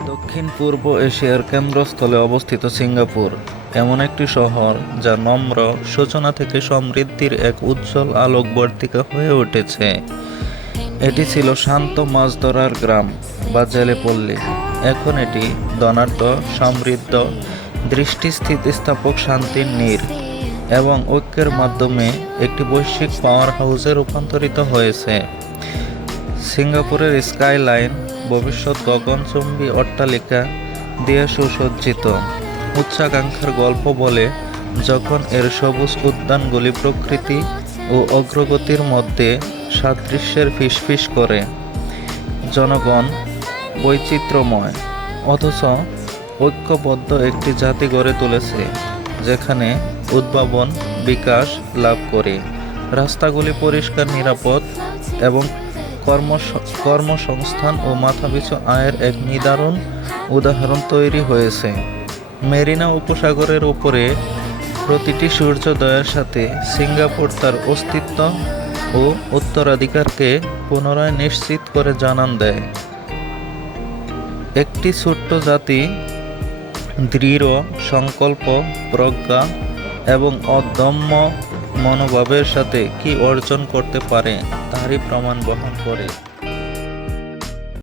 দক্ষিণ পূর্ব এশিয়ার কেন্দ্রস্থলে অবস্থিত সিঙ্গাপুর, এমন একটি শহর যা নম্র সূচনা থেকে সমৃদ্ধির এক উজ্জ্বল আলোকবর্তিকা হয়ে উঠেছে। এটি ছিল শান্ত মাছ ধরার গ্রাম বা জেলেপল্লী। এখন এটি ধনাঢ্য সমৃদ্ধ দৃষ্টি স্থিতিস্থাপক শান্তির নীড় এবং ঐক্যের মাধ্যমে একটি বৈশ্বিক পাওয়ার হাউসে রূপান্তরিত হয়েছে। সিঙ্গাপুরের স্কাইলাইন, ভবিষ্যৎ গগনচুম্বী অট্টালিকা দিয়ে সুসজ্জিত। উচ্চাকাঙ্ক্ষার গল্প বলে, যখন এর সবুজ উদ্যানগুলি প্রকৃতি ও অগ্রগতির মধ্যে সাদৃশ্যের ফিসফিস করে। জনগণ বৈচিত্র্যময়, অথচ ঐক্যবদ্ধ একটি জাতি গড়ে তুলেছে, যেখানে উদ্ভাবন, বিকাশ লাভ করে। রাস্তাগুলি পরিষ্কার, নিরাপদ এবং কর্ম কর্মসংস্থান ও মাথাপিছু আয়ের এক নিদারুণ উদাহরণ তৈরি হয়েছে। মেরিনা উপসাগরের উপরে প্রতিটি সূর্যোদয়ের সাথে সিঙ্গাপুর তার অস্তিত্ব ও উত্তরাধিকারকে পুনরায় নিশ্চিত করে জানান দেয়। একটি ছোট্ট জাতি দৃঢ় সংকল্প, প্রজ্ঞা এবং অদম্য মনোভাবের সাথে কি অর্জন করতে পারে তারই প্রমাণ বহন করে।